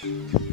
Thank you.